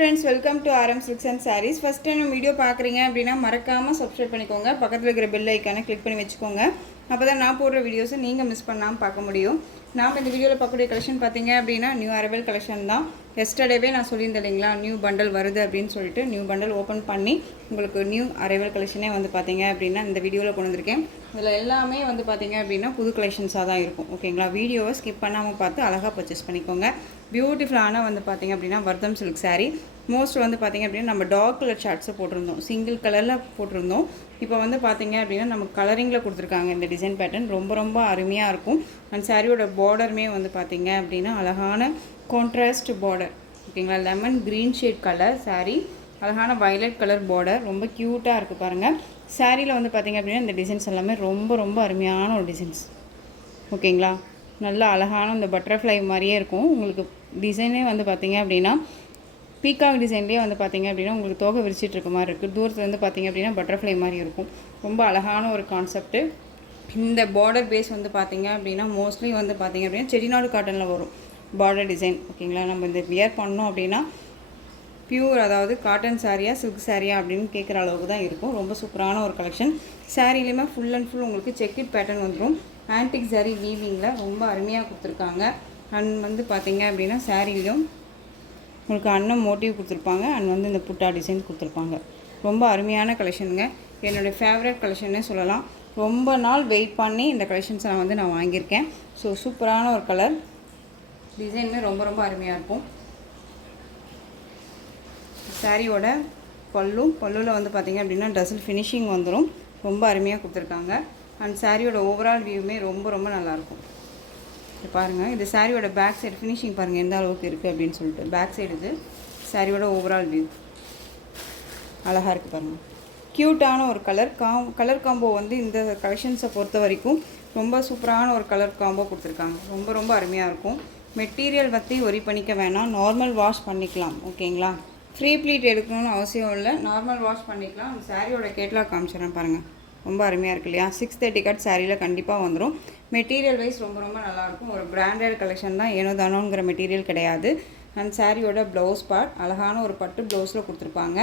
friends, welcome to RM Silks and Sarees. First time video பார்க்குறீங்க அப்படின்னா மறக்காமல் subscribe பண்ணிக்கோங்க. பக்கத்தில் இருக்கிற பெல் ஐக்கானை கிளிக் பண்ணி வச்சுக்கோங்க. அப்போ தான் நான் போடுற வீடியோஸை நீங்கள் மிஸ் பண்ணாமல் பார்க்க முடியும். நாம் இந்த வீடியோவில் பார்க்கக்கூடிய கலெக்ஷன் பார்த்தீங்க அப்படின்னா நியூ அரைவல் கலெக்ஷன் தான். எஸ்டர்டேவே நான் சொல்லியிருந்தேன் இல்லைங்களா, நியூ பண்டல் வருது அப்படின்னு சொல்லிட்டு நியூ பண்டல் ஓப்பன் பண்ணி உங்களுக்கு நியூ அரைவல் கலெக்ஷனே வந்து பார்த்தீங்க அப்படின்னா இந்த வீடியோவில் கொண்டு வந்திருக்கேன். இதில் எல்லாமே வந்து பார்த்தீங்க அப்படின்னா புது கலெக்ஷன்ஸாக தான் இருக்கும். ஓகேங்களா, வீடியோவை ஸ்கிப் பண்ணாமல் பார்த்து அழகாக பர்ச்சேஸ் பண்ணிக்கோங்க. பியூட்டிஃபுல்லான வந்து பார்த்தீங்க அப்படின்னா வர்தம் சில்க் சாரீ. மோஸ்ட் வந்து பார்த்திங்க அப்படின்னா நம்ம டார்க் கலர் ஷார்ட்ஸை போட்டிருந்தோம், சிங்கிள் கலரில் போட்டிருந்தோம். இப்போ வந்து பார்த்திங்க அப்படின்னா நம்ம கலரிங்கில் கொடுத்துருக்காங்க. இந்த டிசைன் பேட்டர்ன் ரொம்ப ரொம்ப அருமையாக இருக்கும். அந்த சாரியோட பார்டருமே வந்து பார்த்திங்க அப்படின்னா அழகான கான்ட்ராஸ்ட் பார்டர். ஓகேங்களா, lemon green shade colour sari, அழகான வயலட் கலர் பார்டர், ரொம்ப க்யூட்டாக இருக்குது பாருங்கள். சாரியில் வந்து பார்த்திங்க அப்படின்னா இந்த டிசைன்ஸ் எல்லாமே ரொம்ப ரொம்ப அருமையான ஒரு டிசைன்ஸ். ஓகேங்களா, நல்லா அழகான இந்த பட்டர்ஃப்ளை மாதிரியே இருக்கும். உங்களுக்கு டிசைனே வந்து பார்த்திங்க அப்படின்னா பீகாக் டிசைன்லேயே வந்து பார்த்திங்க அப்படின்னா உங்களுக்கு தோகை விரிச்சிட்டு இருக்க மாதிரி இருக்குது. தூரத்தில் வந்து பார்த்திங்க அப்படின்னா பட்டர்ஃப்ளை மாதிரி இருக்கும். ரொம்ப அழகான ஒரு கான்செப்ட்டு. இந்த பார்டர் பேஸ் வந்து பார்த்திங்க அப்படின்னா மோஸ்ட்லி வந்து பார்த்திங்க அப்படின்னா செட்டிநாடு காட்டனில் வரும் பார்டர் டிசைன். ஓகேங்களா, நம்ம இந்த வியர் பண்ணோம் அப்படின்னா பியூர், அதாவது காட்டன் சாரியா சில்க் சாரியா அப்படின்னு கேட்குற அளவுக்கு தான் இருக்கும். ரொம்ப சூப்பரான ஒரு கலெக்ஷன். சாரிலையுமே ஃபுல் அண்ட் ஃபுல் உங்களுக்கு செக்கிட் பேட்டர்ன் வந்துடும். ஆன்டிக் சாரி வீவிங்கில் ரொம்ப அருமையாக கொடுத்துருக்காங்க. அண்ட் வந்து பார்த்திங்க அப்படின்னா சாரிலையும் உங்களுக்கு அன்னம் மோட்டிவ் கொடுத்துருப்பாங்க. அண்ட் வந்து இந்த புட்டா டிசைன் கொடுத்துருப்பாங்க. ரொம்ப அருமையான கலெக்ஷனுங்க. என்னுடைய ஃபேவரட் கலெக்ஷன்னே சொல்லலாம். ரொம்ப நாள் வெயிட் பண்ணி இந்த கலெக்ஷன்ஸை நான் வாங்கியிருக்கேன். ஸோ சூப்பரான ஒரு கலர், டிசைனுமே ரொம்ப ரொம்ப அருமையாக இருக்கும். சாரியோட பல்லுவில் வந்து பார்த்திங்க அப்படின்னா டசில் ஃபினிஷிங் வந்துடும். ரொம்ப அருமையாக கொடுத்துருக்காங்க. அண்ட் சாரியோட ஓவரால் வியூவுமே ரொம்ப ரொம்ப நல்லாயிருக்கும். இது பாருங்கள், இது சாரியோட பேக் சைடு ஃபினிஷிங் பாருங்கள் எந்த அளவுக்கு இருக்குது அப்படின்னு சொல்லிட்டு. பேக் சைடு இது சாரியோட ஓவரால் வியூ அழகாக இருக்குது பாருங்கள். க்யூட்டான ஒரு கலர் காம்போ வந்து இந்த கலெக்ஷன்ஸை பொறுத்த வரைக்கும் ரொம்ப சூப்பரான ஒரு கலர் காம்போ கொடுத்துருக்காங்க. ரொம்ப ரொம்ப அருமையாக இருக்கும். மெட்டீரியல் பற்றி ஒரி பண்ணிக்க வேணாம், நார்மல் வாஷ் பண்ணிக்கலாம். ஓகேங்களா, ஃப்ரீ ப்ளீட் எடுக்கணும்னு அவசியம் இல்லை, நார்மல் வாஷ் பண்ணிக்கலாம். அந்த சாரியோட கேட்லாக் காமிச்சிடறேன் பாருங்கள். ரொம்ப அருமையாக இருக்குது இல்லையா. 630 கட் சாரியில் கண்டிப்பாக வந்துடும். மெட்டீரியல் வைஸ் ரொம்ப ரொம்ப நல்லாயிருக்கும். ஒரு பிராண்டட் கலெக்ஷன் தான், ஏனோ தானோங்கிற மெட்டீரியல் கிடையாது. அண்ட் சாரியோட ப்ளவுஸ் பார்ட் அழகான ஒரு பட்டு ப்ளவுஸில் கொடுத்துருப்பாங்க.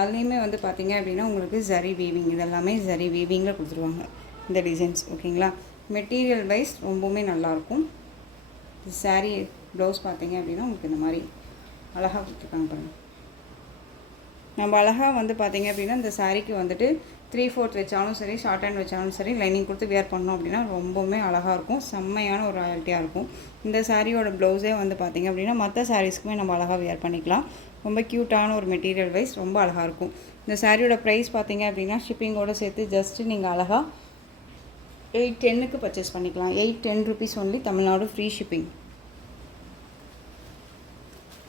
அதுலேயுமே வந்து பார்த்திங்க அப்படின்னா உங்களுக்கு ஜரி வீவிங், இதெல்லாமே ஜரி வீவிங்கில் கொடுத்துருவாங்க இந்த டிசைன்ஸ். ஓகேங்களா, மெட்டீரியல் வைஸ் ரொம்பவுமே நல்லாயிருக்கும். சாரீ ப்ளவுஸ் பார்த்திங்க அப்படின்னா உங்களுக்கு இந்த மாதிரி அழகாக கொடுத்துருக்காங்க பாருங்கள். நம்ம அழகாக வந்து பார்த்திங்க அப்படின்னா இந்த சாரீக்கு வந்துட்டு 3/4 வச்சாலும் சரி, ஷார்ட் ஹேண்ட் வச்சாலும் சரி, லைனிங் கொடுத்து வியர் பண்ணோம் அப்படின்னா ரொம்பவுமே அழகாக இருக்கும். செம்மையான ஒரு ராயல்ட்டியாக இருக்கும். இந்த சாரியோட ப்ளவுஸே வந்து பார்த்திங்க அப்படின்னா மற்ற சாரீஸ்க்குமே நம்ம அழகாக வியர் பண்ணிக்கலாம். ரொம்ப க்யூட்டான ஒரு மெட்டீரியல் வைஸ் ரொம்ப அழகாக இருக்கும். இந்த சாரியோட ப்ரைஸ் பார்த்திங்க அப்படின்னா ஷிப்பிங்கோடு சேர்த்து ஜஸ்ட்டு நீங்கள் அழகாக 810க்கு பர்ச்சேஸ் பண்ணிக்கலாம். 810 rupees only, Tamil Nadu free shipping.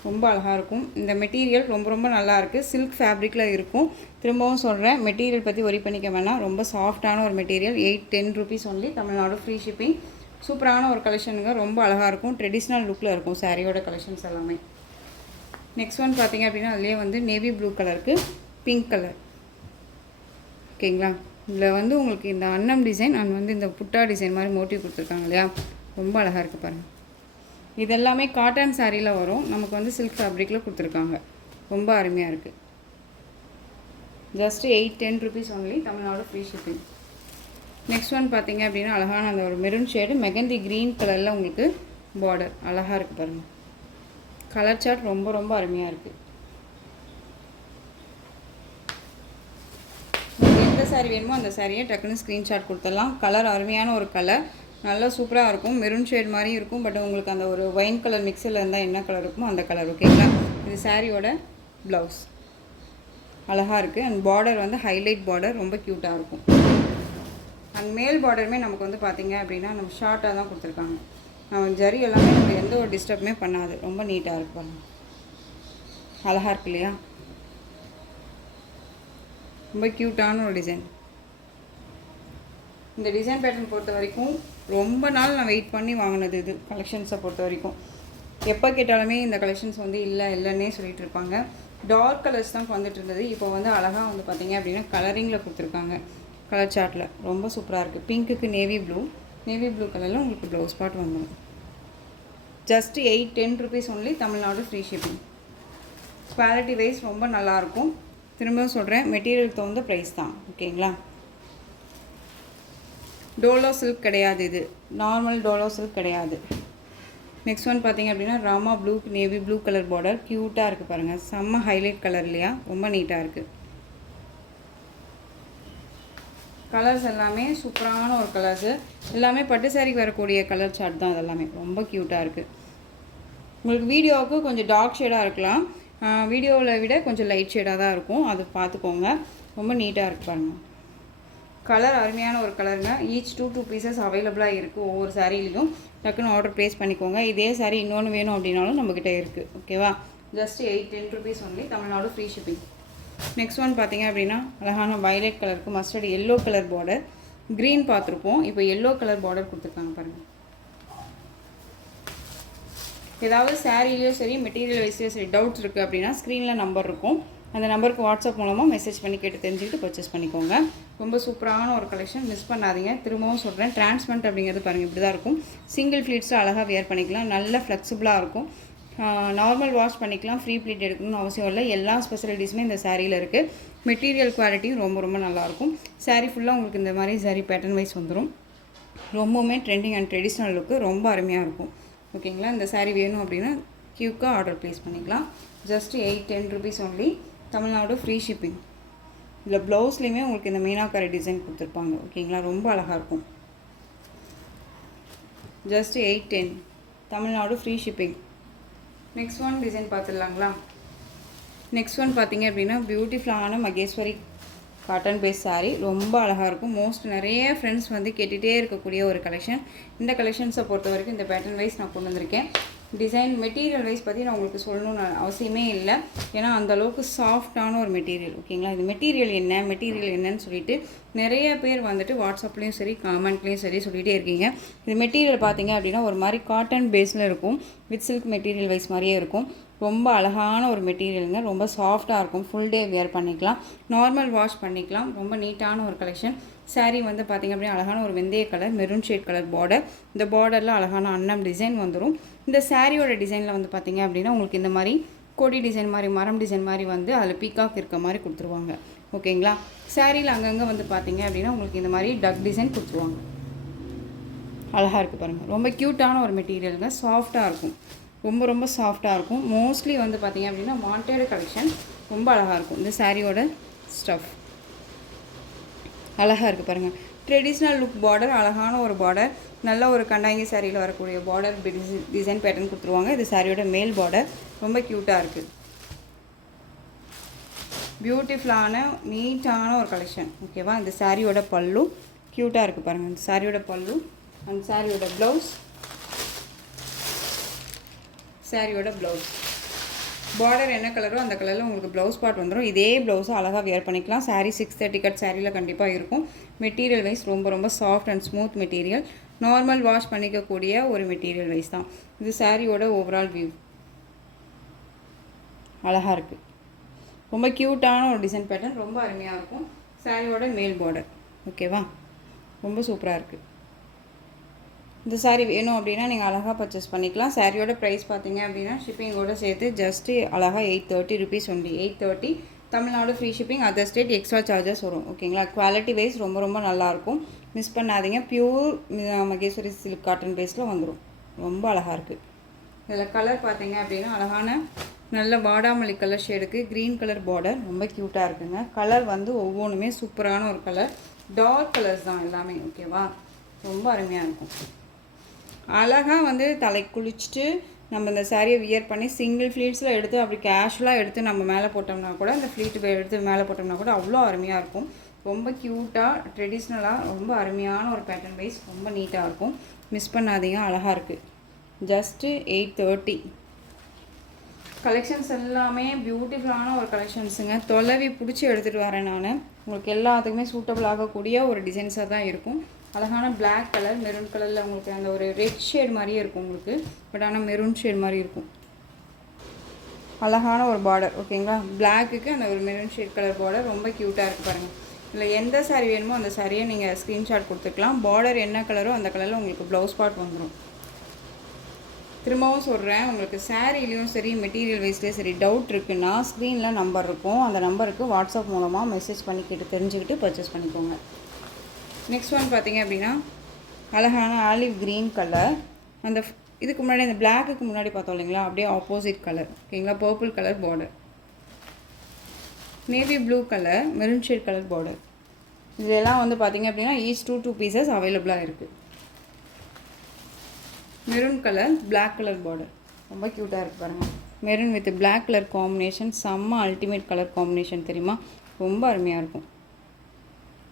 ரொம்ப அழகாக இருக்கும். இந்த மெட்டீரியல் ரொம்ப ரொம்ப நல்லாயிருக்கு. சில்க் ஃபேப்ரிக்கில் இருக்கும். திரும்பவும் சொல்கிறேன், மெட்டீரியல் பற்றி ஒரி பண்ணிக்க வேணாம். ரொம்ப சாஃப்டான ஒரு material. 810 rupees only, Tamil Nadu free shipping. சூப்பரான ஒரு கலெக்ஷனுங்க. ரொம்ப அழகாக இருக்கும். ட்ரெடிஷ்னல் லுக்கில் இருக்கும் சாரியோட கலெக்ஷன்ஸ் எல்லாமே. நெக்ஸ்ட் ஒன் பார்த்திங்க அப்படின்னா அதுலேயே வந்து நேவி ப்ளூ கலருக்கு பிங்க் கலர். ஓகேங்களா, இதில் வந்து உங்களுக்கு இந்த அன்னம் டிசைன் அண்ட் வந்து இந்த புட்டா டிசைன் மாதிரி மோட்டிவ் கொடுத்துருக்காங்க இல்லையா, ரொம்ப அழகாக இருக்குது பாருங்கள். இதெல்லாமே காட்டன் சாரியில் வரும். நமக்கு வந்து சில்க் ஃபேப்ரிக்கில் கொடுத்துருக்காங்க. ரொம்ப அருமையாக இருக்குது. Just 810 rupees only, Tamil Nadu free shipping. Next one பார்த்திங்க அப்படின்னா அழகான அந்த ஒரு மெரூன் ஷேடு மெகந்தி க்ரீன் கலரில் உங்களுக்கு பார்டர் அழகாக இருக்குது பாருங்கள். கலர் சார்ட் ரொம்ப ரொம்ப அருமையாக இருக்குது. எந்த சாரீ வேணுமோ அந்த சாரியை டக்குன்னு ஸ்க்ரீன்ஷாட் கொடுத்துடலாம். கலர் அருமையான ஒரு கலர், நல்லா சூப்பராக இருக்கும். மெரூன் ஷேட் மாதிரி இருக்கும். பட் உங்களுக்கு அந்த ஒரு ஒயின் கலர் மிக்ஸில் இருந்தால் என்ன கலர் இருக்குமோ அந்த கலர். ஓகேங்களா, இது சாரியோட ப்ளவுஸ் அழகாக இருக்குது. அண்ட் பார்டர் வந்து ஹைலைட் பார்டர், ரொம்ப க்யூட்டாக இருக்கும். அண்ட் மேல் பார்டருமே நமக்கு வந்து பார்த்திங்க அப்படின்னா நம்ம ஷார்ட்டாக தான் கொடுத்துருக்காங்க. ஜரி எல்லாமே நம்ம எந்த ஒரு டிஸ்டர்புமே பண்ணாது. ரொம்ப நீட்டாக இருக்கு பாருங்க. அழகாக இருக்கு இல்லையா, ரொம்ப க்யூட்டான ஒரு டிசைன். இந்த டிசைன் பேட்டர்ன் பொறுத்த வரைக்கும் ரொம்ப நாள் நான் வெயிட் பண்ணி வாங்கினது இது. கலெக்ஷன்ஸை பொறுத்த வரைக்கும் எப்போ கேட்டாலுமே இந்த கலெக்ஷன்ஸ் வந்து இல்லைன்னே சொல்லிகிட்டு இருப்பாங்க. டார்க் கலர்ஸ் தான் வந்துட்டு இருந்தது. இப்போ வந்து அழகாக வந்து பார்த்திங்க அப்படின்னா கலரிங்கில் கொடுத்துருக்காங்க. கலர் சார்ட்டில் ரொம்ப சூப்பராக இருக்குது. பிங்க்குக்கு நேவி ப்ளூ கலரில் உங்களுக்கு ப்ளவுஸ் பார்ட் வந்துடும். Just 810 rupees only, Tamil Nadu free shipping. Quality wise ரொம்ப நல்லாயிருக்கும். திரும்பவும் சொல்கிறேன், மெட்டீரியல் தகுந்த ப்ரைஸ் தான். ஓகேங்களா? டோலோ சில்க் கிடையாது, இது நார்மல் டோலோ சில்க் கிடையாது. நெக்ஸ்ட் ஒன் பார்த்திங்க அப்படின்னா Rama blue navy blue colour border. க்யூட்டாக இருக்குது பாருங்கள், செம்ம ஹைலைட் கலர் இல்லையா? ரொம்ப நீட்டாக இருக்குது. கலர்ஸ் எல்லாமே சூப்பரான ஒரு கலர்ஸு, எல்லாமே பட்டு சாரிக்கு வரக்கூடிய கலர் சார்ட் தான். அதெல்லாமே ரொம்ப க்யூட்டாக இருக்குது. உங்களுக்கு வீடியோவுக்கு கொஞ்சம் டார்க் ஷேடாக இருக்கலாம், வீடியோவில் விட கொஞ்சம் லைட் ஷேடாக தான் இருக்கும், அது பார்த்துக்கோங்க. ரொம்ப நீட்டாக இருக்குது பாருங்கள். கலர் அருமையான ஒரு கலருங்க. ஈச் 2 பீசஸ் அவைலபிளாக இருக்குது ஒவ்வொரு சாரிலையும். டக்குன்னு ஆர்டர் ப்ளேஸ் பண்ணிக்கோங்க. இதே சாரீ இன்னொன்று வேணும் அப்படின்னாலும் நம்மக்கிட்ட இருக்குது. ஓகேவா? Just 8-10 rupees only, Tamil Nadu free shipping. Next one பார்த்திங்க அப்படின்னா அழகான வயலட் கலருக்கு mustard yellow colour border. Green பார்த்துருப்போம், இப்போ எல்லோ கலர் பார்டர் கொடுத்துருக்காங்க பாருங்கள். ஏதாவது சாரீலையோ சரி மெட்டீரியல் வைஸ்லையோ சரி டவுட்ஸ் இருக்குது அப்படின்னா ஸ்க்ரீனில் நம்பர் இருக்கும், அந்த நம்பருக்கு வாட்ஸ்அப் மூலமாக மெசேஜ் பண்ணி கேட்டு தெரிஞ்சுக்கிட்டு பர்ச்சேஸ் பண்ணிக்கோங்க. ரொம்ப சூப்பரான ஒரு கலெக்ஷன், மிஸ் பண்ணாதீங்க. திரும்பவும் சொல்கிறேன், டிரான்ஸ்பரண்ட் அப்படிங்கிறது பாருங்கள் இப்படி தான் இருக்கும். சிங்கிள் ஃப்ளீட்ஸில் அழகாக வியர் பண்ணிக்கலாம், நல்ல ஃப்ளெக்சிபிளாக இருக்கும். நார்மல் வாஷ் பண்ணிக்கலாம், ஃப்ரீ ப்ளீட் எடுக்கணும்னு அவசியம் இல்லை. எல்லா ஸ்பெசிலிட்டிஸுமே இந்த சாரியில் இருக்குது. மெட்டீரியல் குவாலிட்டியும் ரொம்ப ரொம்ப நல்லாயிருக்கும். சாரீ ஃபுல்லாக உங்களுக்கு இந்த மாதிரி சாரீ பேட்டர்ன் வைஸ் வந்துடும். ரொம்பவுமே ட்ரெண்டிங் அண்ட் ட்ரெடிஷ்னல் லுக்கு ரொம்ப அருமையாக இருக்கும். ஓகேங்களா? இந்த சாரீ வேணும் அப்படின்னா க்யூக்காக ஆர்டர் ப்ளேஸ் பண்ணிக்கலாம். Just 8-10 rupees only, Tamil Nadu free shipping. இதில் ப்ளவுஸ்லேயுமே உங்களுக்கு இந்த மீனாக்காரி டிசைன் கொடுத்துருப்பாங்க. ஓகேங்களா? ரொம்ப அழகாக இருக்கும். Just 8-10, Tamil Nadu free shipping. Next one design பார்த்துடலாங்களா? நெக்ஸ்ட் ஒன் பார்த்திங்க அப்படின்னா பியூட்டிஃபுல்லான மகேஸ்வரி காட்டன் பேஸ் சாரீ. ரொம்ப அழகாக இருக்கும். நிறைய ஃப்ரெண்ட்ஸ் வந்து கேட்டுகிட்டே இருக்கக்கூடிய ஒரு கலெக்ஷன். இந்த கலெக்ஷன்ஸை பொறுத்த வரைக்கும் இந்த பேட்டர்ன் வைஸ் நான் கொண்டு வந்திருக்கேன். டிசைன் மெட்டீரியல் வைஸ் பற்றி நான் உங்களுக்கு சொல்லணும்னு அவசியமே இல்லை, ஏன்னா அந்தளவுக்கு சாஃப்டான ஒரு மெட்டீரியல். ஓகேங்களா? இது மெட்டீரியல் என்னன்னு சொல்லிட்டு நிறைய பேர் வந்துட்டு வாட்ஸ்அப்லேயும் சரி காமெண்ட்லேயும் சரி சொல்லிகிட்டே இருக்கீங்க. இது மெட்டீரியல் பார்த்தீங்க அப்படின்னா ஒரு மாதிரி காட்டன் பேஸில் இருக்கும், வித் சில்க் மெட்டீரியல் வைஸ் மாதிரியே இருக்கும். ரொம்ப அழகான ஒரு மெட்டீரியலுங்க, ரொம்ப சாஃப்டாக இருக்கும். ஃபுல் டே வியர் பண்ணிக்கலாம், நார்மல் வாஷ் பண்ணிக்கலாம். ரொம்ப நீட்டான ஒரு கலெக்ஷன். சாரீ வந்து பார்த்திங்க அப்படின்னா அழகான ஒரு வெந்தய colour maroon shade colour border. இந்த பார்டரில் அழகான அன்னம் டிசைன் வந்துடும். இந்த சாரியோட டிசைனில் வந்து பார்த்திங்க அப்படின்னா உங்களுக்கு இந்த மாதிரி கொடி டிசைன் மாதிரி மரம் டிசைன் மாதிரி வந்து அதில் பீகாக் இருக்க மாதிரி கொடுத்துருவாங்க. ஓகேங்களா? சாரியில் அங்கங்கே வந்து பார்த்திங்க அப்படின்னா உங்களுக்கு இந்த மாதிரி டக் டிசைன் கொடுத்துருவாங்க. அழகாக இருக்குது பாருங்கள். ரொம்ப க்யூட்டான ஒரு மெட்டீரியலுங்க, சாஃப்டாக இருக்கும். ரொம்ப ரொம்ப சாஃப்டாக இருக்கும். மோஸ்ட்லி வந்து பார்த்திங்க அப்படின்னா வாண்டட் கலெக்ஷன். ரொம்ப அழகாக இருக்கும். இந்த சாரியோட ஸ்டஃப் அழகாக இருக்குது பாருங்கள். ட்ரெடிஷ்னல் லுக் பார்டர், அழகான ஒரு பார்டர், நல்ல ஒரு கண்டாங்கி சாரியில் வரக்கூடிய பார்டர் டிசைன் பேட்டர்ன் கொடுத்துருவாங்க. இது சாரியோட மேல் பார்டர். ரொம்ப க்யூட்டாக இருக்குது. பியூட்டிஃபுல்லான நீட்டான ஒரு கலெக்ஷன். ஓகேவா? இந்த சாரியோட பல்லு க்யூட்டாக இருக்குது பாருங்கள். இந்த சாரியோட பல்லு அந்த சாரியோட ப்ளவுஸ், சாரியோட ப்ளவுஸ் பார்டர் என்ன கலரோ அந்த கலரில் உங்களுக்கு ப்ளவுஸ் பார்ட் வந்துடும். இதே ப்ளவுஸை அழகாக வியர் பண்ணிக்கலாம். சாரீ 630 கட் சாரியில் கண்டிப்பாக இருக்கும். மெட்டீரியல் வைஸ் ரொம்ப ரொம்ப soft and smooth material. Normal wash பண்ணிக்கக்கூடிய ஒரு மெட்டீரியல் வைஸ் தான். இது சாரியோட ஓவரால் வியூ. அழகாக இருக்குது. ரொம்ப க்யூட்டான ஒரு டிசைன் பேட்டர்ன், ரொம்ப அருமையாக இருக்கும். சாரியோட மேல் பார்டர். ஓகேவா? ரொம்ப சூப்பராக இருக்குது. இந்த சாரீ வேணும் அப்படின்னா நீங்கள் அழகாக பர்ச்சேஸ் பண்ணிக்கலாம். சாரியோட ப்ரைஸ் பார்த்தீங்க அப்படின்னா ஷிப்பிங்கோடு சேர்த்து ஜஸ்ட்டு அழகாக 830 rupees only. 830, Tamil Nadu free shipping. Other state extra charges வரும். ஓகேங்களா? குவாலிட்டி வைஸ் ரொம்ப ரொம்ப நல்லாயிருக்கும், மிஸ் பண்ணாதீங்க. பியூர் மகேஸ்வரி சில்க் காட்டன் பேஸில் வந்துடும். ரொம்ப அழகாக இருக்குது. இதில் கலர் பார்த்தீங்க அப்படின்னா அழகான நல்ல வாடாமல்லி கலர் ஷேடுக்கு க்ரீன் கலர் பார்டர். ரொம்ப க்யூட்டாக இருக்குங்க. கலர் வந்து ஒவ்வொன்றுமே சூப்பரான ஒரு கலர். டார்க் கலர்ஸ் தான் எல்லாமே. ஓகேவா? ரொம்ப அருமையாக இருக்கும். அழகாக வந்து தலை குளிச்சுட்டு நம்ம இந்த சாரியை வியர் பண்ணி சிங்கிள் ஃப்ளீட்ஸில் எடுத்து அப்படி கேஷுவலாக எடுத்து நம்ம மேலே போட்டோம்னா கூட, இந்த ஃப்ளீட்டு எடுத்து மேலே போட்டோம்னா கூட அவ்வளோ அருமையாக இருக்கும். ரொம்ப க்யூட்டாக ட்ரெடிஷ்னலாக ரொம்ப அருமையான ஒரு பேட்டர்ன் வைஸ் ரொம்ப நீட்டாக இருக்கும். மிஸ் பண்ணாதீங்க. அழகாக இருக்குது. ஜஸ்ட்டு 830. கலெக்ஷன்ஸ் எல்லாமே பியூட்டிஃபுல்லான ஒரு கலெக்ஷன்ஸுங்க. தொலைவி பிடிச்சி எடுத்துகிட்டு வரேன் நான். உங்களுக்கு எல்லாத்துக்குமே சூட்டபிள் ஆகக்கூடிய ஒரு டிசைன்ஸாக தான் இருக்கும். அழகான பிளாக் கலர் மெரூன் கலரில் உங்களுக்கு அந்த ஒரு ரெட் ஷேட் மாதிரியே இருக்கும் உங்களுக்கு, பட் ஆனால் மெரூன் ஷேட் மாதிரி இருக்கும். அழகான ஒரு பார்டர். ஓகேங்களா? பிளாக்குக்கு அந்த ஒரு மெரூன் ஷேட் கலர் பார்டர் ரொம்ப க்யூட்டாக இருக்குது பாருங்கள். இல்லை எந்த சாரீ வேணுமோ அந்த சாரியை நீங்கள் ஸ்க்ரீன்ஷாட் கொடுத்துக்கலாம். பார்டர் என்ன கலரோ அந்த கலரில் உங்களுக்கு ப்ளவுஸ் பார்ட் வந்துடும். திரும்பவும் சொல்கிறேன், உங்களுக்கு சாரீலையும் சரி மெட்டீரியல் வைஸ்லேயும் சரி டவுட் இருக்குன்னா ஸ்க்ரீனில் நம்பர் இருக்கும், அந்த நம்பருக்கு வாட்ஸ்அப் மூலமாக மெசேஜ் பண்ணி கேட்டு தெரிஞ்சுக்கிட்டு பர்ச்சேஸ் பண்ணிக்கோங்க. நெக்ஸ்ட் ஒன் பார்த்தீங்க அப்படின்னா அழகான ஆலிவ் க்ரீன் கலர். அந்த இதுக்கு முன்னாடி அந்த பிளாக்குக்கு முன்னாடி பார்த்தோம் இல்லைங்களா, அப்படியே ஆப்போசிட் கலர் ஓகேங்களா. Purple colour border, navy blue colour, maroon shade colour border. இதெல்லாம் வந்து பார்த்திங்க அப்படின்னா ஈச் 2 பீசஸ் அவைலபிளாக இருக்குது. Maroon colour black colour border ரொம்ப க்யூட்டாக இருக்குது பாருங்கள். Maroon with black colour combination செம்ம அல்டிமேட் கலர் காம்பினேஷன் தெரியுமா, ரொம்ப அருமையாக இருக்கும்.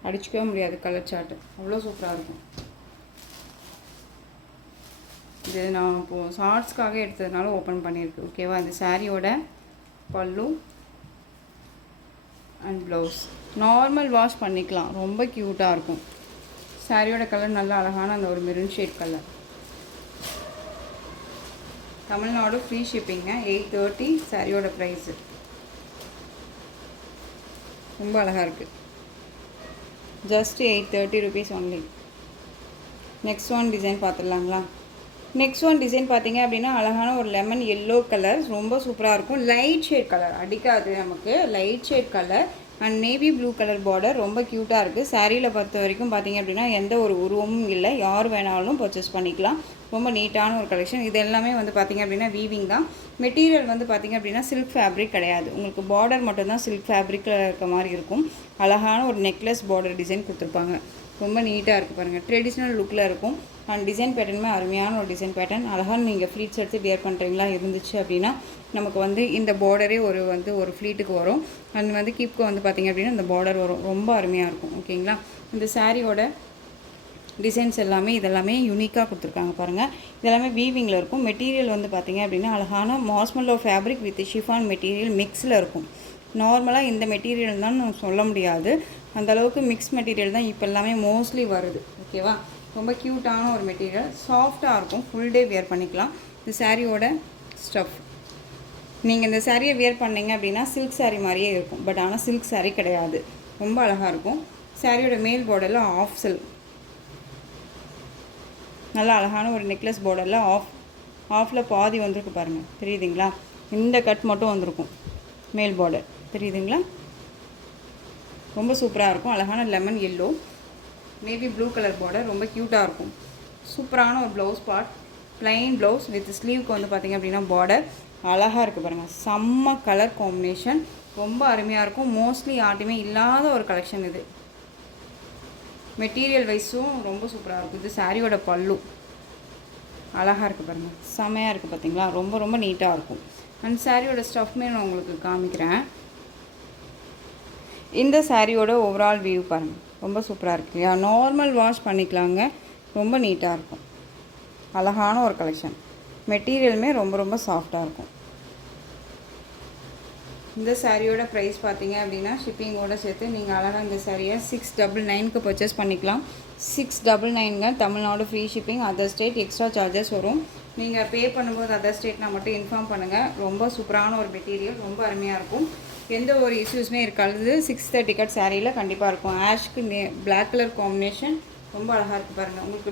அடிச்சுக்கவே முடியாது கலர் சார்ட்டு, அவ்வளோ சூப்பராக இருக்கும். இது நான் இப்போது ஷார்ட்ஸ்க்காக எடுத்ததுனால ஓப்பன் பண்ணியிருக்கு ஓகேவா. இந்த சாரியோட பல்லு அண்ட் ப்ளவுஸ். நார்மல் வாஷ் பண்ணிக்கலாம், ரொம்ப க்யூட்டாக இருக்கும். சாரியோட கலர் நல்லா அழகான அந்த ஒரு maroon shade colour. Tamil Nadu free ஷிப்பிங்க, 830 சாரியோட ப்ரைஸு. ரொம்ப அழகாக இருக்குது, just 830 rupees only. Next one design பார்த்துடலாங்களா. நெக்ஸ்ட் ஒன் டிசைன் பார்த்தீங்க அப்படின்னா அழகான ஒரு லெமன் எல்லோ கலர், ரொம்ப சூப்பராக இருக்கும். லைட் ஷேட் கலர், அடிக்காது நமக்கு, light shade colour and navy blue colour border, ரொம்ப க்யூட்டாக இருக்குது. சாரியில் பொறுத்த வரைக்கும் பார்த்தீங்க அப்படின்னா எந்த ஒரு உருவமும் இல்லை, யார் வேணாலும் பர்ச்சேஸ் பண்ணிக்கலாம். ரொம்ப நீட்டான ஒரு கலெக்ஷன். இது எல்லாமே வந்து பார்த்திங்க அப்படின்னா வீவிங் தான். மெட்டீரியல் வந்து பார்த்திங்க அப்படின்னா சில்க் ஃபேப்ரிக் கிடையாது, உங்களுக்கு பார்டர் மட்டும்தான் சில்க் ஃபேப்ரிக்கில் இருக்க மாதிரி இருக்கும். அழகான ஒரு நெக்லஸ் பார்டர் டிசைன் கொடுத்துருப்பாங்க, ரொம்ப நீட்டாக இருக்குது பாருங்கள். ட்ரெடிஷ்னல் லுக்கில் இருக்கும் அண்ட் டிசைன் பேட்டர்னுமே அருமையான ஒரு டிசைன் பேட்டர்ன். அழகாக நீங்கள் ஃப்ளீட்ஸ் எடுத்து வியர் பண்ணுறீங்களா இருந்துச்சு அப்படின்னா நமக்கு வந்து இந்த பார்டரே ஒரு ஃப்ளீட்டுக்கு வரும். அண்ட் வந்து கீப்க்கு வந்து பார்த்திங்க அப்படின்னா இந்த பார்டர் வரும், ரொம்ப அருமையாக இருக்கும் ஓகேங்களா. இந்த சாரியோட டிசைன்ஸ் எல்லாமே இதெல்லாமே யூனிக்காக கொடுத்துருக்காங்க பாருங்கள். இதெல்லாமே வீவிங்கில் இருக்கும். மெட்டீரியல் வந்து பார்த்திங்க அப்படின்னா அழகான மாஸ்மெல்லோ ஃபேப்ரிக் வித் ஷிஃபான் மெட்டீரியல் மிக்ஸில் இருக்கும். நார்மலாக இந்த மெட்டீரியல் தான் நம்ம சொல்ல முடியாது, அந்தளவுக்கு மிக்ஸ் மெட்டீரியல் தான் இப்போ எல்லாமே மோஸ்ட்லி வருது ஓகேவா. ரொம்ப க்யூட்டான ஒரு மெட்டீரியல், சாஃப்டாக இருக்கும், ஃபுல் டே வியர் பண்ணிக்கலாம். இந்த சாரியோட ஸ்டஃப் நீங்கள் இந்த சாரியை வியர் பண்ணிங்க அப்படின்னா சில்க் சாரீ மாதிரியே இருக்கும், பட் ஆனால் சில்க் சாரீ கிடையாது, ரொம்ப அழகாக இருக்கும். சாரியோட மேல் பார்டரில் ஆஃப் சில்க், நல்லா அழகான ஒரு நெக்லஸ் பார்டரில் ஆஃபில் பாதி வந்திருக்கு பாருங்கள், தெரியுதுங்களா. இந்த கட் மட்டும் வந்திருக்கும் மேல் பார்டர், தெரியுதுங்களா. ரொம்ப சூப்பராக இருக்கும். அழகான lemon yellow navy blue colour border, ரொம்ப க்யூட்டாக இருக்கும். சூப்பரான ஒரு blouse part, plain blouse with ஸ்லீவுக்கு வந்து பார்த்திங்க அப்படின்னா பார்டர் அழகாக இருக்குது பாருங்கள். செம்ம கலர் காம்பினேஷன், ரொம்ப அருமையாக இருக்கும். மோஸ்ட்லி யார்ட்டையுமே இல்லாத ஒரு கலெக்ஷன் இது. மெட்டீரியல் வைஸும் ரொம்ப சூப்பராக இருக்கும். இது சாரியோட பல்லு அழகாக இருக்குது பாருங்கள், செம்மையாக இருக்குது பார்த்தீங்களா, ரொம்ப ரொம்ப நீட்டாக இருக்கும். அண்ட் சாரியோட ஸ்டஃப்மே நான் உங்களுக்கு காமிக்கிறேன். இந்த சாரியோட ஓவரால் வியூ பாருங்கள், ரொம்ப சூப்பராக இருக்குது. நார்மல் வாஷ் பண்ணிக்கலாங்க, ரொம்ப நீட்டாக இருக்கும். அழகான ஒரு கலெக்ஷன். மெட்டீரியலுமே ரொம்ப ரொம்ப சாஃப்டாக இருக்கும். இந்த சாரியோட ப்ரைஸ் பார்த்தீங்க அப்படின்னா ஷிப்பிங்கோடு சேர்த்து நீங்கள் அழகாக இந்த சாரியை 699க்கு பர்ச்சேஸ் பண்ணிக்கலாம். 699ங்க, Tamil Nadu free shipping. Other state extra charges வரும். நீங்கள் பே பண்ணும்போது அதர் ஸ்டேட்னா மட்டும் இன்ஃபார்ம் பண்ணுங்கள். ரொம்ப சூப்பரான ஒரு மெட்டீரியல், ரொம்ப அருமையாக இருக்கும். எந்த ஒரு இஷ்யூஸுமே இருக்காது. 630 கட் சாரியில் கண்டிப்பாக இருக்கும். ஆஷ்க்கு பிளாக் கலர் காம்பினேஷன் ரொம்ப அழகாக இருக்குது பாருங்கள். உங்களுக்கு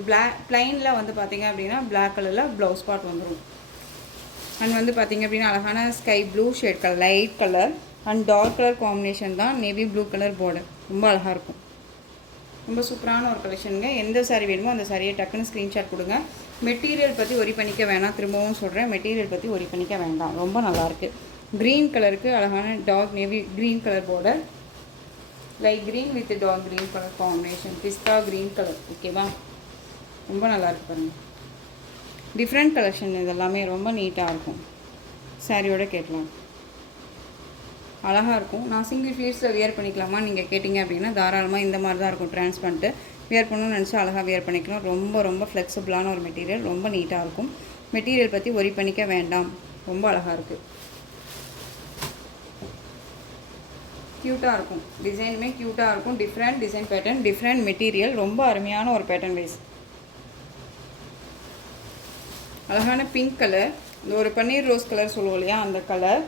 ப்ளைனில் வந்து பார்த்திங்க அப்படின்னா பிளாக் கலரில் ப்ளவுஸ் பார்ட் வந்துடும். அண்ட் வந்து பார்த்திங்க அப்படின்னா அழகான sky blue shade colour, light colour and dark colour combination தான் நேவி ப்ளூ கலர் பார்டர், ரொம்ப அழகாக இருக்கும். ரொம்ப சூப்பரான ஒரு கலெக்ஷனுங்க. எந்த சாரி வேணுமோ அந்த சாரியை டக்குன்னு ஸ்க்ரீன்ஷாட் கொடுங்க. மெட்டீரியல் பற்றி ஒரி பண்ணிக்க வேணாம், திரும்பவும் சொல்கிறேன், மெட்டீரியல் பற்றி ஒரி பண்ணிக்க வேண்டாம், ரொம்ப நல்லாயிருக்கு. க்ரீன் கலருக்கு அழகான dark navy green colour border, light green with dark green colour combination, pista green colour ஓகேவா, ரொம்ப நல்லாயிருக்கு பாருங்கள். டிஃப்ரெண்ட் கலெக்ஷன் இதெல்லாமே ரொம்ப நீட்டாக இருக்கும். சாரியோட கேட்கலாம், அழகாக இருக்கும். நான் சிங்கிள் ஃப்ளீட்ஸில் வியர் பண்ணிக்கலாமா நீங்கள் கேட்டிங்க அப்படின்னா தாராளமாக இந்த மாதிரி தான் இருக்கும். ட்ரான்ஸ்பரண்ட்டு வியர் பண்ணணும்னு நினச்சா அழகாக வியர் பண்ணிக்கலாம். ரொம்ப ரொம்ப ஃப்ளெக்சிபிளான ஒரு மெட்டீரியல், ரொம்ப நீட்டாக இருக்கும். மெட்டீரியல் பற்றி ஒரி பண்ணிக்க வேண்டாம், ரொம்ப அழகாக இருக்குது. க்யூட்டாக இருக்கும், டிசைனுமே க்யூட்டாக இருக்கும். Different design pattern, different material, ரொம்ப அருமையான ஒரு பேட்டர்ன் வைஸ். அழகான பிங்க் கலர், இந்த ஒரு பன்னீர் ரோஸ் கலர் சொல்லுவோம் இல்லையா, அந்த கலர்.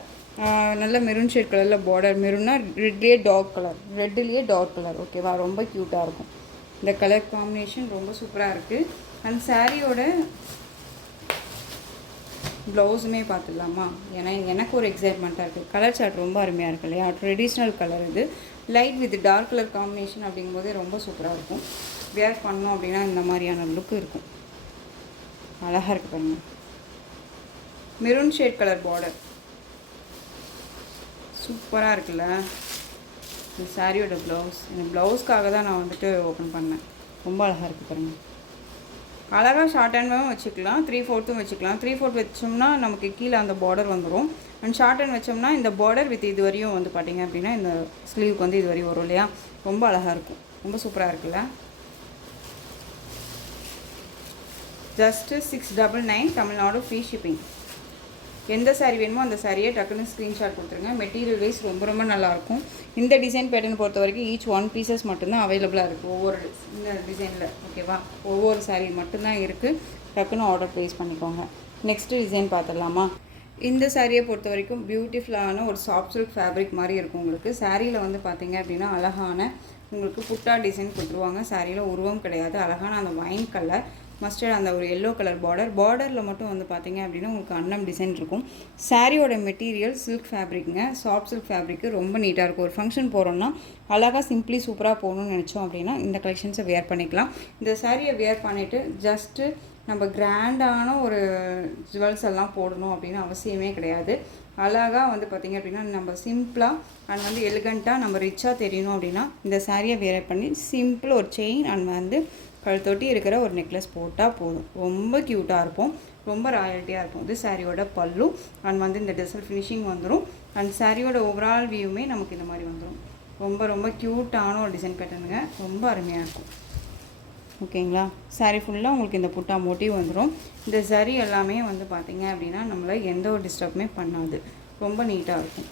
நல்ல மெரூன் ஷேட் கலரில் பார்டர், மெரூன்னா ரெட்லேயே டார்க் கலர், ரெட்லேயே டார்க் கலர் ஓகேவா, ரொம்ப க்யூட்டாக இருக்கும். இந்த கலர் காம்பினேஷன் ரொம்ப சூப்பராக இருக்குது. அந்த சாரியோட ப்ளவுஸுமே பார்த்துடலாமா? ஏன்னா எனக்கு ஒரு எக்ஸைட்மெண்ட்டாக இருக்குது. கலர் சார்ட் ரொம்ப அருமையாக இருக்குது இல்லையா? ட்ரெடிஷ்னல் கலர் இது. Light with dark colour combination அப்படிங்கும்போதே ரொம்ப சூப்பராக இருக்கும். வேர் பண்ணோம் அப்படின்னா இந்த மாதிரியான லுக்கு இருக்கும். அழகாக இருக்குது பாருங்கள். மெரூன் ஷேட் கலர் பார்டர் சூப்பராக இருக்குல்ல? இந்த சாரியோட ப்ளவுஸ், இந்த ப்ளவுஸ்க்காக தான் நான் வந்துட்டு ஓப்பன் பண்ணேன். ரொம்ப அழகாக இருக்குது பாருங்கள். அழகாக ஷார்ட் ஹேண்டும் வச்சுக்கலாம், 3/4 வச்சுக்கலாம். 3/4 வச்சோம்னா நமக்கு கீழே அந்த பார்டர் வந்துடும். அண்ட் ஷார்ட் ஹேண்ட் வச்சோம்னா இந்த பார்டர் வித் இது வரையும் வந்து பார்த்திங்க அப்படின்னா இந்த ஸ்லீவுக்கு வந்து இது வரையும் வரும் இல்லையா? ரொம்ப அழகாக இருக்கும். ரொம்ப சூப்பராக இருக்குல்ல? Just 699 Tamil Nadu free shipping. எந்த சாரீ வேணுமோ அந்த சாரியை டக்குன்னு ஸ்க்ரீன்ஷாட் கொடுத்துருங்க. மெட்டீரியல் வைஸ் ரொம்ப ரொம்ப நல்லாயிருக்கும். இந்த டிசைன் பேட்டர்ன் பொறுத்த வரைக்கும் ஈச் 1 பீசஸ் மட்டும்தான் அவைலபிளாக இருக்குது. ஒவ்வொரு இந்த டிசைனில் ஓகேவா? ஒவ்வொரு சாரீ மட்டும்தான் இருக்குது. டக்குன்னு ஆர்டர் ப்ளேஸ் பண்ணிக்கோங்க. நெக்ஸ்ட்டு டிசைன் பார்த்துடலாமா? இந்த சாரியை பொறுத்த வரைக்கும் பியூட்டிஃபுல்லான ஒரு சாஃப்ட் சில்க் ஃபேப்ரிக் மாதிரி இருக்கும் உங்களுக்கு. சாரியில் வந்து பார்த்திங்க அப்படின்னா அழகான உங்களுக்கு புட்டா டிசைன் கொடுத்துருவாங்க. சாரியில் உருவம் கிடையாது. அழகான அந்த வைன் கலர், மஸ்டர்ட் அந்த ஒரு எல்லோ கலர் பார்டரில் மட்டும் வந்து பார்த்திங்க அப்படின்னா உங்களுக்கு அன்னம் டிசைன் இருக்கும். சாரியோட மெட்டீரியல் சில்க் ஃபேப்ரிக்குங்க, சாஃப்ட் சில்க் ஃபேப்ரிக்கு ரொம்ப நீட்டாக இருக்கும். ஒரு ஃபங்க்ஷன் போகிறோன்னா அழகாக சிம்பிளி சூப்பராக போகணும்னு நினச்சோம் அப்படின்னா இந்த கலெக்ஷன்ஸை வேர் பண்ணிக்கலாம். இந்த சாரியை வேர் பண்ணிவிட்டு ஜஸ்ட்டு நம்ம கிராண்டான ஒரு ஜுவல்ஸ் எல்லாம் போடணும் அப்படின்னு அவசியமே கிடையாது. அழகாக வந்து பார்த்திங்க அப்படின்னா நம்ம சிம்பிளாக அண்ட் வந்து எலிகண்ட்டாக நம்ம ரிச்சாக தெரியணும் அப்படின்னா இந்த சாரியை வேர் பண்ணி சிம்பிள் ஒரு செயின் அண்ட் வந்து கழுத்தொட்டி இருக்கிற ஒரு நெக்லஸ் போட்டால் போதும். ரொம்ப க்யூட்டாக இருக்கும், ரொம்ப ராயல்ட்டியாக இருக்கும். இது சாரியோட பல்லு அண்ட் வந்து இந்த டெசல் ஃபினிஷிங் வந்துடும். அண்ட் சாரியோட ஓவரால் வியூமே நமக்கு இந்த மாதிரி வந்துடும். ரொம்ப ரொம்ப க்யூட்டான ஒரு டிசைன் பேட்டர்னுங்க. ரொம்ப அருமையாக இருக்கும். ஓகேங்களா? சாரீ ஃபுல்லாக உங்களுக்கு இந்த புட்டா மோட்டிவ் வந்துடும். இந்த சரி எல்லாமே வந்து பார்த்திங்க அப்படின்னா நம்மளை எந்த ஒரு டிஸ்டர்புமே பண்ணாது. ரொம்ப நீட்டாக இருக்கும்.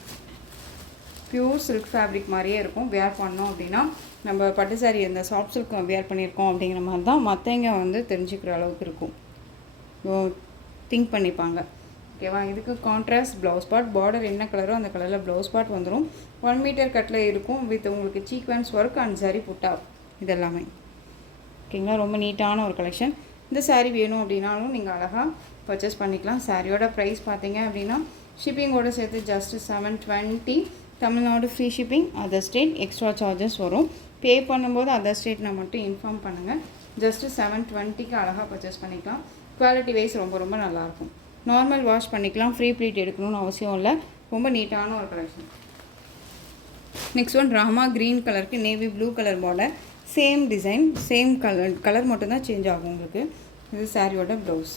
பியூர் சில்க் ஃபேப்ரிக் மாதிரியே இருக்கும். வேர் பண்ணோம் அப்படின்னா நம்ம பட்டு சாரீ இந்த சாஃப்ட் சில்க் வேர் பண்ணியிருக்கோம் அப்படிங்கிற மாதிரி தான் மற்றவங்க வந்து தெரிஞ்சுக்கிற அளவுக்கு இருக்கும், திங்க் பண்ணிப்பாங்க. ஓகேவா? இதுக்கு கான்ட்ராஸ்ட் ப்ளவுஸ் பார்டர் என்ன கலரோ அந்த கலரில் ப்ளவுஸ் பார்ட் வந்துடும். 1 மீட்டர் கட்டில் இருக்கும் வித் உங்களுக்கு சீக்வன்ஸ் ஒர்க் அண்ட் சரி புட்டா இதெல்லாமே. ஓகேங்களா? ரொம்ப நீட்டான ஒரு கலெக்ஷன். இந்த சாரீ வேணும் அப்படின்னாலும் நீங்கள் அழகாக பர்ச்சேஸ் பண்ணிக்கலாம். சாரியோட ப்ரைஸ் பார்த்தீங்க அப்படின்னா ஷிப்பிங்கோடு சேர்த்து just 720 Tamil Nadu free shipping. Other state extra charges வரும். பே பண்ணும்போது அதர் ஸ்டேட்னா மட்டும் இன்ஃபார்ம் பண்ணுங்கள். ஜஸ்ட்டு 720க்கு அழகாக பர்ச்சேஸ் பண்ணிக்கலாம். குவாலிட்டி வைஸ் ரொம்ப ரொம்ப நல்லாயிருக்கும். நார்மல் வாஷ் பண்ணிக்கலாம். ஃப்ரீ ப்ளீட் எடுக்கணும்னு அவசியம் இல்லை. ரொம்ப நீட்டான ஒரு collection. Next one Rama green கலருக்கு navy blue colour border. Same design, same colour மட்டும்தான் சேஞ்ச் ஆகும் உங்களுக்கு. இது சாரியோட ப்ளவுஸ்.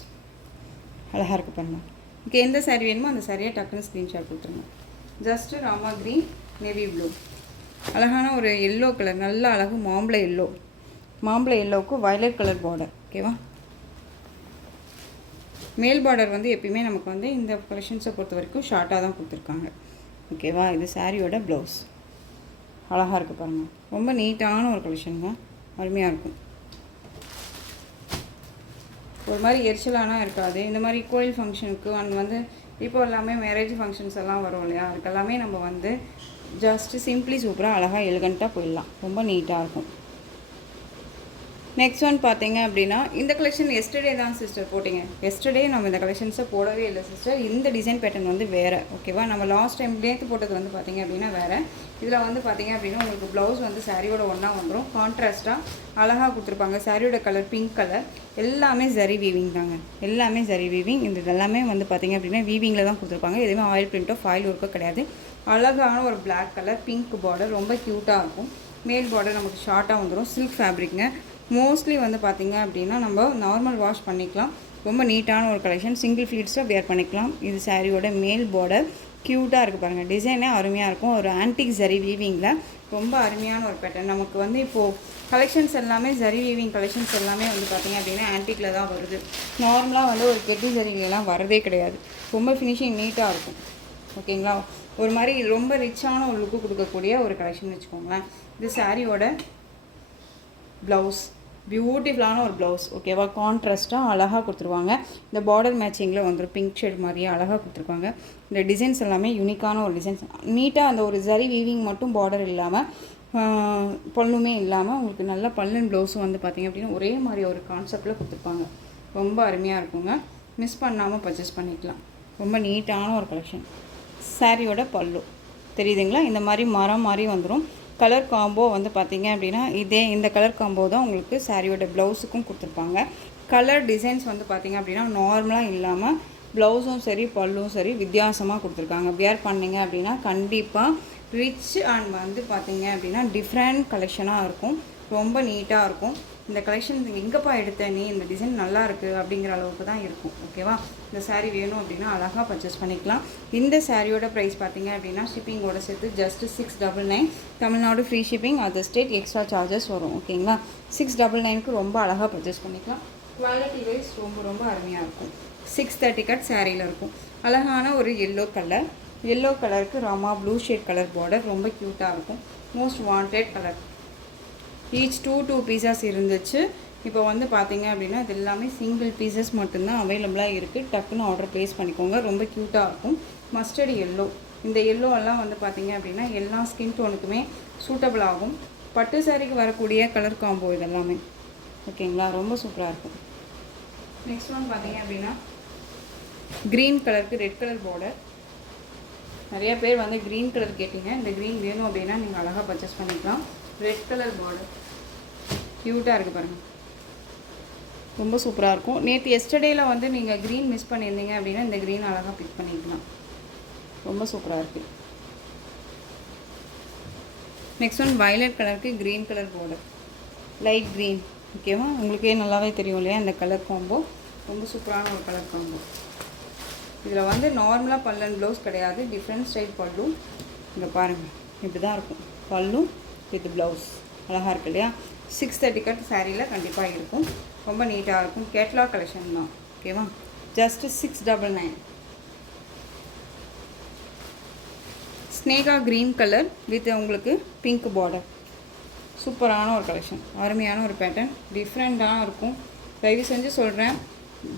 அழகாக இருக்குது பாருங்கள். ஓகே, எந்த சாரீ வேணுமோ அந்த சாரியை டக்குன்னு ஸ்க்ரீன்ஷாட் கொடுத்துருங்க. Just Rama green navy blue. அழகான ஒரு எல்லோ கலர், நல்ல அழகு மாம்பழ எல்லோவுக்கு வயலட் கலர் பார்டர். ஓகேவா? மேல் பார்டர் வந்து எப்பயுமே நமக்கு வந்து இந்த கலெக்ஷன்ஸை பொறுத்த வரைக்கும் ஷார்ட்டாக தான் கொடுத்துருக்காங்க. ஓகேவா? இது சாரியோட ப்ளவுஸ். அழகாக இருக்குது பாருங்கள். ரொம்ப நீட்டான ஒரு கலெக்ஷனுங்க. அருமையாக இருக்கும். ஒரு மாதிரி எரிச்சலானா இருக்காது. இந்த மாதிரி கோயில் ஃபங்க்ஷனுக்கு அண்ட் வந்து இப்போ எல்லாமே மேரேஜ் ஃபங்க்ஷன்ஸ் எல்லாம் வரும் இல்லையா? அதுக்கெல்லாமே நம்ம வந்து ஜஸ்ட்டு சிம்பிளி சூப்பராக அழகாக எலிகண்ட்டாக போயிடலாம். ரொம்ப நீட்டாக இருக்கும். நெக்ஸ்ட் ஒன் பார்த்தீங்க அப்படின்னா இந்த கலெக்ஷன் எஸ்டர்டே தான் சிஸ்டர் போட்டிங்க. எஸ்டர்டே நம்ம இந்த கலெக்ஷன்ஸை போடவே இல்லை சிஸ்டர். இந்த டிசைன் பேட்டர்ன் வந்து வேறு. ஓகேவா? நம்ம லாஸ்ட் டைம் நேற்று போட்டது வந்து பார்த்திங்க அப்படின்னா வேறு. இதில் வந்து பார்த்திங்க அப்படின்னா உங்களுக்கு ப்ளவுஸ் வந்து சாரியோட ஒன்றா வந்துடும். கான்ட்ராஸ்ட்டாக அழகாக கொடுத்துருப்பாங்க. சாரியோட கலர் பிங்க் கலர். எல்லாமே ஜரி வீவிங் தாங்க. எல்லாமே ஜரி வீவிங். இந்த எல்லாமே வந்து பார்த்திங்க அப்படின்னா வீவிங்கில் தான் கொடுத்துருப்பாங்க. எதுவுமே ஆயில் பிரிண்ட்டோ ஃபாயில் ஒர்க்கோ கிடையாது. அழகான ஒரு பிளாக் கலர் பிங்க் பார்டர். ரொம்ப க்யூட்டாக இருக்கும். மேல் பார்டர் நமக்கு ஷார்ட்டாக வந்துடும். சில்க் ஃபேப்ரிக்ங்க. மோஸ்ட்லி வந்து பார்த்திங்க அப்படின்னா நம்ம நார்மல் வாஷ் பண்ணிக்கலாம். ரொம்ப நீட்டான ஒரு கலெக்ஷன். சிங்கிள் ஃப்ளீட்ஸில் வேர் பண்ணிக்கலாம். இது சாரியோட மேல் பார்டர். க்யூட்டாக இருக்குது பாருங்கள். டிசைனே அருமையாக இருக்கும். ஒரு ஆன்டிக் ஜரி வீவிங்கில் ரொம்ப அருமையான ஒரு பேட்டர்ன். நமக்கு வந்து இப்போது கலெக்ஷன்ஸ் எல்லாமே ஜரி வீவிங் கலெக்ஷன்ஸ் எல்லாமே வந்து பார்த்திங்க அப்படின்னா ஆன்டிக்கில் தான் வருது. நார்மலாக வந்து ஒரு கெட்டி ஜரிலாம் வரதே கிடையாது. ரொம்ப ஃபினிஷிங் நீட்டாக இருக்கும். ஓகேங்களா? ஒரு மாதிரி ரொம்ப ரிச்சான ஒரு லுக்கு கொடுக்கக்கூடிய ஒரு கலெக்ஷன் வச்சுக்கோங்களேன். இது சாரியோட ப்ளவுஸ். பியூட்டிஃபுல்லான ஒரு ப்ளவுஸ். ஓகேவா? கான்ட்ராஸ்ட்டாக அழகாக கொடுத்துருவாங்க. இந்த பார்டர் மேட்சிங்கில் வந்துடும். பிங்க் ஷேட் மாதிரியே அழகாக கொடுத்துருக்காங்க. இந்த டிசைன்ஸ் எல்லாமே யூனிக்கான ஒரு டிசைன்ஸ். நீட்டாக அந்த ஒரு ஜரி வீவிங் மட்டும் பார்டர் இல்லாமல் பல்லுமே இல்லாமல் உங்களுக்கு நல்ல பல்லன் ப்ளவுஸும் வந்து பார்த்திங்க அப்படின்னா ஒரே மாதிரி ஒரு கான்செப்டில் கொடுத்துருப்பாங்க. ரொம்ப அருமையாக இருக்குங்க. மிஸ் பண்ணாமல் பர்ச்சேஸ் பண்ணிக்கலாம். ரொம்ப நீட்டான ஒரு கலெக்ஷன். சாரியோட பல்லு தெரியுதுங்களா, இந்த மாதிரி மரம் மாதிரி வந்துடும். கலர் காம்போ வந்து பார்த்திங்க அப்படின்னா இந்த கலர் காம்போ தான் உங்களுக்கு சாரியோட ப்ளவுஸுக்கும் கொடுத்துருப்பாங்க. கலர் டிசைன்ஸ் வந்து பார்த்திங்க அப்படின்னா நார்மலாக இல்லாமல் ப்ளவுஸும் சரி பல்லும் சரி வித்தியாசமாக கொடுத்துருக்காங்க. வியர் பண்ணிங்க அப்படின்னா கண்டிப்பாக ரிச் அண்ட் வந்து பார்த்திங்க அப்படின்னா டிஃப்ரெண்ட் கலெக்ஷனாக இருக்கும். ரொம்ப நீட்டாக இருக்கும். இந்த கலெக்ஷன் எங்கேப்பா எடுத்த நீ, இந்த டிசைன் நல்லா இருக்குது அப்படிங்கிற அளவுக்கு தான் இருக்கும். ஓகேவா, இந்த சாரீ வேணும் அப்படின்னா அழகாக பர்ச்சேஸ் பண்ணிக்கலாம். இந்த சாரியோட ப்ரைஸ் பார்த்திங்க அப்படின்னா ஷிப்பிங்கோட சேர்த்து just 699. Tamil Nadu free shipping, other state extra charges வரும். ஓகேங்களா, 699க்கு ரொம்ப அழகாக பர்ச்சேஸ் பண்ணிக்கலாம். குவாலிட்டி வைஸ் ரொம்ப அருமையாக இருக்கும். 630 கட் சாரியில் இருக்கும். அழகான ஒரு எல்லோ கலருக்கு Rama blue shade colour border, ரொம்ப க்யூட்டாக இருக்கும். Most wanted colour. Each 2 pieces இருந்துச்சு. இப்போ வந்து பார்த்திங்க அப்படின்னா இது எல்லாமே சிங்கிள் பீசஸ் மட்டும்தான் அவைலபிளாக இருக்குது. டக்குன்னு ஆர்டர் ப்ளேஸ் பண்ணிக்கோங்க. ரொம்ப க்யூட்டாக இருக்கும். மஸ்டர்டு எல்லோ, இந்த எல்லோவெல்லாம் வந்து பார்த்திங்க அப்படின்னா எல்லா ஸ்கின் டோனுக்குமே சூட்டபிள் ஆகும். பட்டு சாரிக்கு வரக்கூடிய கலர் காம்போ இதெல்லாமே. ஓகேங்களா, ரொம்ப சூப்பராக இருக்கும். நெக்ஸ்ட் ஒன் பார்த்திங்க அப்படின்னா க்ரீன் கலருக்கு ரெட் கலர் பார்டர். நிறைய பேர் வந்து க்ரீன் கலர் கேட்டிங்க. இந்த க்ரீன் வேணும் அப்படின்னா நீங்கள் அழகாக பர்ச்சேஸ் பண்ணிக்கலாம். ரெட் கலர் பார்டர் க்யூட்டாக இருக்குது பாருங்கள், ரொம்ப சூப்பராக இருக்கும். நேற்று எஸ்டர்டேயில் வந்து நீங்கள் க்ரீன் மிஸ் பண்ணியிருந்தீங்க அப்படின்னா இந்த க்ரீன் அழகாக பிக் பண்ணிக்கலாம். ரொம்ப சூப்பராக இருக்குது. நெக்ஸ்ட் ஒன் வயலட் கலருக்கு green colour border, light green. ஓகேவா, உங்களுக்கே நல்லாவே தெரியும் இல்லையா இந்த கலர் காம்போ. ரொம்ப சூப்பரான ஒரு கலர் காம்போ. இதில் வந்து நார்மலாக பல்லன் ப்ளவுஸ் கிடையாது, டிஃப்ரெண்ட் ஸ்டைல் பல்லு. இங்கே பாருங்கள், இப்படி தான் இருக்கும் பல்லு வித் ப்ளவுஸ். அழகாக இருக்குது இல்லையா. 630 கட் சாரியில் கண்டிப்பாக இருக்கும். ரொம்ப நீட்டாக இருக்கும். கேட்லாக் கலெக்ஷன் தான். ஓகேவா, just 699. Sneha green colour with உங்களுக்கு பிங்க் பார்டர். சூப்பரான ஒரு கலெக்ஷன், அருமையான ஒரு பேட்டர்ன், டிஃப்ரெண்ட்டாக இருக்கும். தயவு செஞ்சு சொல்கிறேன்,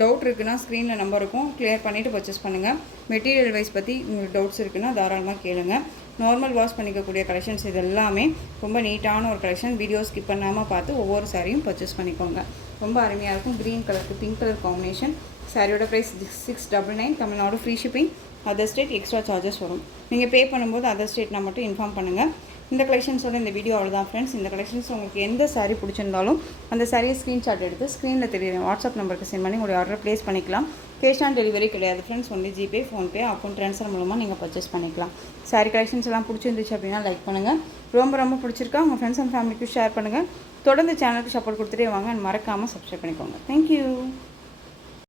டவுட் இருக்குன்னா ஸ்க்ரீனில் நம்பர் இருக்கும், கிளியர் பண்ணிவிட்டு பர்ச்சேஸ் பண்ணுங்கள். மெட்டீரியல் வைஸ் பற்றி உங்களுக்கு டவுட்ஸ் இருக்குன்னா தாராளமாக கேளுங்க. நார்மல் வாஷ் பண்ணிக்கக்கூடிய கலெக்ஷன்ஸ் இது எல்லாமே ரொம்ப நீட்டான ஒரு கலெக்ஷன். வீடியோ ஸ்கிப் பண்ணாமல் பார்த்து ஒவ்வொரு சாரியும் பர்ச்சேஸ் பண்ணிக்கோங்க. ரொம்ப அருமையாக இருக்கும். க்ரீன் கலருக்கு பிங்க் கலர் காம்பினேஷன். சாரியோட price 699. Tamil Nadu free shipping, other state extra charges வரும். நீங்கள் பே பண்ணும்போது அதர் ஸ்டேட்னா மட்டும் இன்ஃபார்ம் பண்ணுங்கள். இந்த கலெக்ஷன்ஸோட இந்த வீடியோ அவ்வளோதான் ஃப்ரெண்ட்ஸ். இந்த கலெக்ஷன்ஸ் உங்களுக்கு எந்த சாரீ பிடிச்சிருந்தாலும் அந்த சாரியை ஸ்க்ரீன்ஷாட் எடுத்து ஸ்க்ரீனில் தெரியுற வாட்ஸ்அப் நம்பருக்கு சென்ட் பண்ணி உங்களுடைய ஆர்டர் ப்ளேஸ் பண்ணிக்கலாம். கேஷ் ஆன் டெலிவரி கிடையாது friends. Only GPay, PhonePe, account transfer மூலமாக நீங்கள் பர்ச்சேஸ் பண்ணிக்கலாம். சாரீ கலெக்ஷன்ஸ் எல்லாம் பிடிச்சிருந்துச்சு அப்படின்னா லைக் பண்ணுங்கள். ரொம்ப பிடிச்சிருக்கா உங்கள் ஃப்ரெண்ட்ஸ் அண்ட் ஃபேமிலிக்கு ஷேர் பண்ணுங்கள். தொடர்ந்து சேனலுக்கு சப்போர்ட் கொடுத்துட்டே வாங்க. மறக்காமல் சப்ஸ்கிரைப் பண்ணிக்கோங்க. தேங்க்யூ.